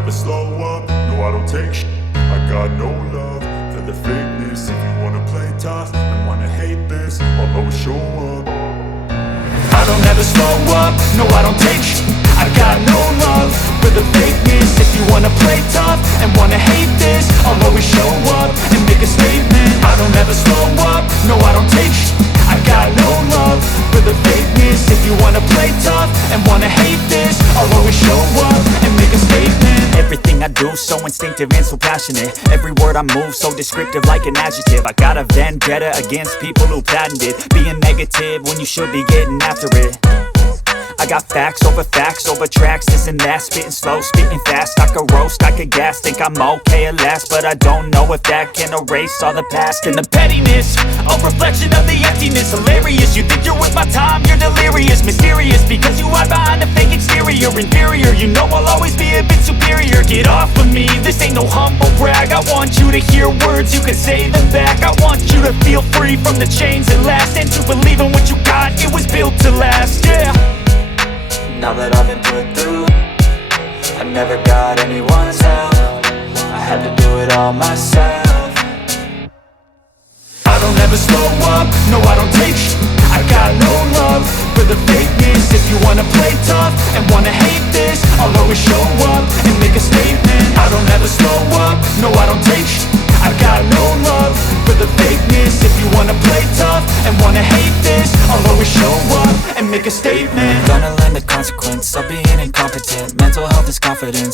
never slow up, no I don't take shit. I got no love for the fakeness. If you wanna play tough and wanna hate this, I'll always show up. I don't ever slow up, no I don't take shit. I got no love for the fakeness. If you wanna play tough and wanna hate this, I'll always show up and make a statement. I don't ever slow up, no I don't take shit. I got no love for the fakeness. If you wanna play tough and wanna hate this, I'll always show up and make a statement. Everything I do so instinctive and so passionate. Every word I move so descriptive like an adjective. I got a vendetta against people who patented being negative when you should be getting after it. I got facts over tracks, this and that. Spitting slow, spitting fast. I could roast, I could gas. Think I'm okay at last, but I don't know if that can erase all the past. And the pettiness, a reflection of the emptiness. Hilarious, you think you're worth my time, you're delirious. Mysterious, because you hide behind a fake exterior. Inferior, you know I'll always be a bit superior. Get off of me, this ain't no humble brag. I want you to hear words, you can say them back. I want you to feel free from the chains that last, and to believe in what you got, it was built to last, yeah. Now that I've been put through, I never got anyone's help. I had to do it all myself. I don't ever slow up, no I don't take shit. I got no love for the fakeness. If you wanna play tough and wanna hate this, I'll always show up and make a statement. I don't ever slow up, no I don't take shit. I got no love for the fakeness. If you wanna play tough and wanna hate this, I'll always show up and make a statement. Gonna learn the consequence of being incompetent. Mental health is confidence.